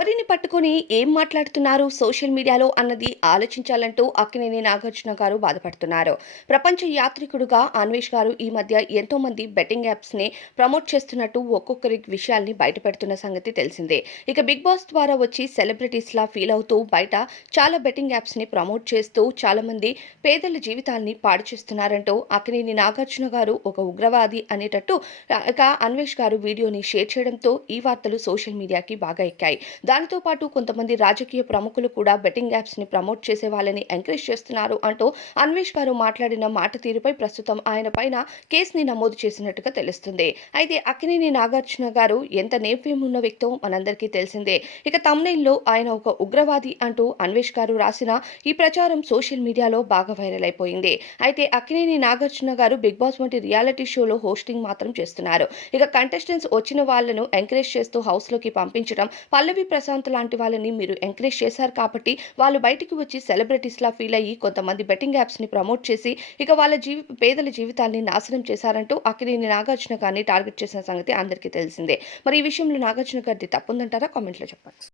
ఎవరిని పట్టుకొని ఏం మాట్లాడుతున్నారు సోషల్ మీడియాలో అన్నది ఆలోచించాలంటూ అక్కినేని నాగార్జున గారు బాధపడుతున్నారు. ప్రపంచ యాత్రికుడుగా అన్వేష్ గారు ఈ మధ్య ఎంతో మంది బెట్టింగ్ యాప్స్ని ప్రమోట్ చేస్తున్నట్టు ఒక్కొక్కరి విషయాల్ని బయటపెడుతున్న సంగతి తెలిసిందే. ఇక బిగ్ బాస్ ద్వారా వచ్చి సెలబ్రిటీస్ లా ఫీల్ అవుతూ బయట చాలా బెట్టింగ్ యాప్స్ని ప్రమోట్ చేస్తూ చాలా మంది పేదల జీవితాల్ని పాడు చేస్తున్నారంటూ అక్కినేని నాగార్జున గారు ఒక ఉగ్రవాది అనేటట్టు ఇక అన్వేష్ గారు వీడియోని షేర్ చేయడంతో ఈ వార్తలు సోషల్ మీడియాకి బాగా ఎక్కాయి. దానితో పాటు కొంతమంది రాజకీయ ప్రముఖులు కూడా బెట్టింగ్ యాప్స్ని ప్రమోట్ చేసే వాళ్ళని ఎంకరేజ్ చేస్తున్నారు అంటూ అన్వేష్ గారు మాట్లాడిన మాట తీరుపై ప్రస్తుతం ఆయన పైన కేసుని నమోదు చేసినట్టుగా తెలుస్తుంది. అయితే అక్కినేని నాగార్జున గారు ఎంత నేపథ్యం ఉన్న వ్యక్తో మనందరికీ తెలిసిందే. ఇక తమ్నైల్లో ఆయన ఒక ఉగ్రవాది అంటూ అన్వేష్ గారు రాసిన ఈ ప్రచారం సోషల్ మీడియాలో బాగా వైరల్ అయిపోయింది. అయితే అక్కినేని నాగార్జున గారు బిగ్ బాస్ వంటి రియాలిటీ షోలో హోస్టింగ్ మాత్రం చేస్తున్నారు. ఇక కంటెస్టెంట్స్ వచ్చిన వాళ్ళను ఎంకరేజ్ చేస్తూ హౌస్లోకి పంపించడం పల్లవి ప్రశాంత్ లాంటి వాళ్ళని మీరు ఎంకరేజ్ చేశారు కాబట్టి వాళ్ళు బయటికి వచ్చి సెలబ్రిటీస్ లా ఫీల్ అయ్యి కొంతమంది బెట్టింగ్ యాప్స్ని ప్రమోట్ చేసి ఇక వాళ్ళ జీవి పేదల జీవితాల్ని నాశనం చేశారంటూ అక్కినేని నాగార్జున గారిని టార్గెట్ చేసిన సంగతి అందరికీ తెలిసిందే. మరి ఈ విషయంలో నాగార్జున గారిది తప్పుందంటారా? కామెంట్లో చెప్పండి.